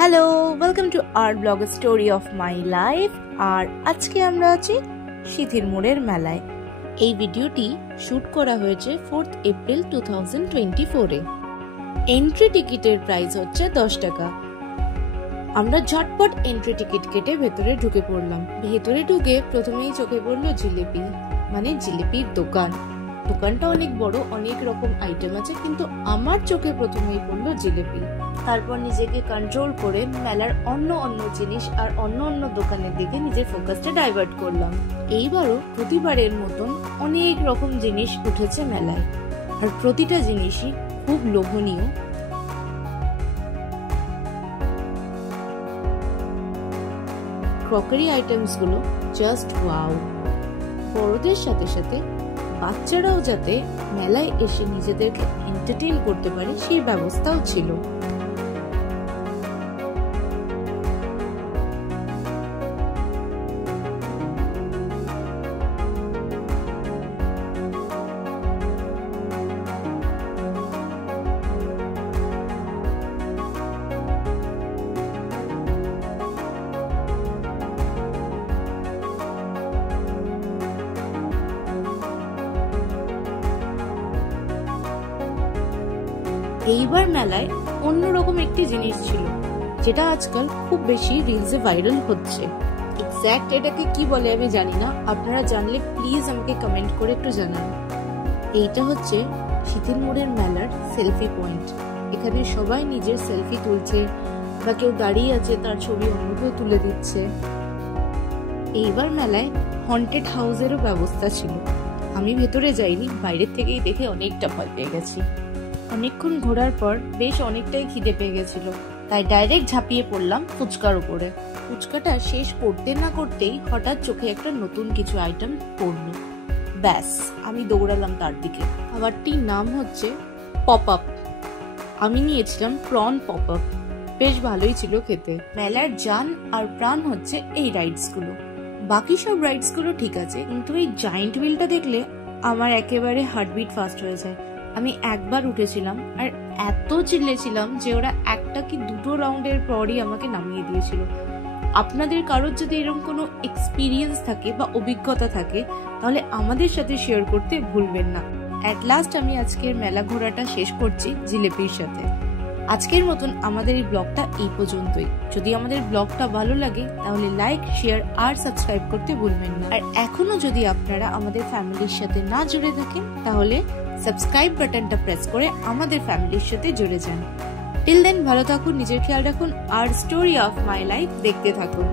Hello, welcome to our blog story of my life. আর আজকে আমরা আছি সিথির মোড়ের মেলায়। এই ভিডিওটি শুট করা হয়েছে 4 এপ্রিল 2024-এ। এন্ট্রি টিকিটের প্রাইস হচ্ছে 10 টাকা। আমরা ঝটপট এন্ট্রি টিকিট কেটে ভেতরে ঢুকে পড়লাম। ভেতরে ঢুকে প্রথমেই চোখে পড়লো জিলিপি, মানে জিলিপির দোকান। দোকানটা অনেক বড়, অনেক রকম আইটেম আছে, কিন্তু আমার চোখে প্রথমেই পড়লো জিলিপি। তারপর নিজেকে কন্ট্রোল করে মেলার অন্য জিনিস আর অন্য দোকানের দিকে নিজের ফোকাসটা ডাইভার্ট করলাম। এইবারও প্রতিবারের মতন অনেক রকম জিনিস উঠেছে মেলায়, আর প্রতিটা জিনিসই খুব লোভনীয়। ক্রকারি আইটেমস গুলো জাস্ট ওয়াও। বড়দের সাথে সাথে বাচ্চারাও যাতে মেলায় এসে নিজেদেরকে এন্টারটেইন করতে পারে সেই ব্যবস্থাও ছিল। এইবার মেলায় অন্যরকম একটি জিনিস ছিল, যেটা আজকাল খুব বেশি রিলসে ভাইরাল হচ্ছে। এক্স্যাক্ট এটাকে কি বলে আমি জানি না, আপনারা জানলে প্লিজ আমাকে কমেন্ট করে একটু জানান। এইটা হচ্ছে সিথির মোড়ের মেলার সেলফি পয়েন্ট। এখানে সবাই নিজের সেলফি তুলছে, বা কেউ দাঁড়িয়ে আছে তার ছবি অন্য কেউ তুলে দিচ্ছে। এইবার মেলায় হন্টেড হাউসেরও ব্যবস্থা ছিল। আমি ভেতরে যাইনি, বাইরের থেকেই দেখে অনেকটা ভয় পেয়ে গেছি। অনেকক্ষণ ঘোরার পর বেশ অনেকটাই খিদে পেয়ে গেছিল, তাই ডাইরেক্ট ঝাঁপিয়ে পড়লাম ফুচকার উপরে। ফুচকাটা শেষ করতে না করতেই হঠাৎ চোখে একটা নতুন কিছু আইটেম পড়লো। ব্যাস, আমি দৌড়ালাম তার দিকে। খাবারটির নাম হচ্ছে পপ আপ। আমি নিয়েছিলাম প্রন পপ আপ। বেশ ভালোই ছিল খেতে। মেলার জান আর প্রাণ হচ্ছে এই রাইডস গুলো। বাকি সব রাইডস গুলো ঠিক আছে, কিন্তু এই জায়েন্ট হুইলটা দেখলে আমার একেবারে হার্টবিট ফাস্ট হয়ে যায়। আমি একবার উঠেছিলাম আর এত চিল্লেছিলাম যে ওরা একটা কি দুটো রাউন্ডের পরই আমাকে নামিয়ে দিয়েছিল। আপনাদের কারোর যদি এরকম কোনো এক্সপিরিয়েন্স থাকে বা অভিজ্ঞতা থাকে, তাহলে আমাদের সাথে শেয়ার করতে ভুলবেন না। অ্যাট লাস্ট আমি আজকের মেলা ঘোরাটা শেষ করছি জিলিপির সাথে। আজকের মতন আমাদের এই ব্লগটা এই পর্যন্তই। যদি আমাদের ব্লগটা ভালো লাগে তাহলে লাইক, শেয়ার আর সাবস্ক্রাইব করতে ভুলবেন না। আর এখনো যদি আপনারা আমাদের ফ্যামিলির সাথে না জুড়ে থাকেন, তাহলে সাবস্ক্রাইব বাটনটা প্রেস করে আমাদের ফ্যামিলির সাথে জুড়ে যান। টিল দেন ভালো থাকুন, নিজের খেয়াল রাখুন, আর স্টোরি অফ মাই লাইফ দেখতে থাকুন।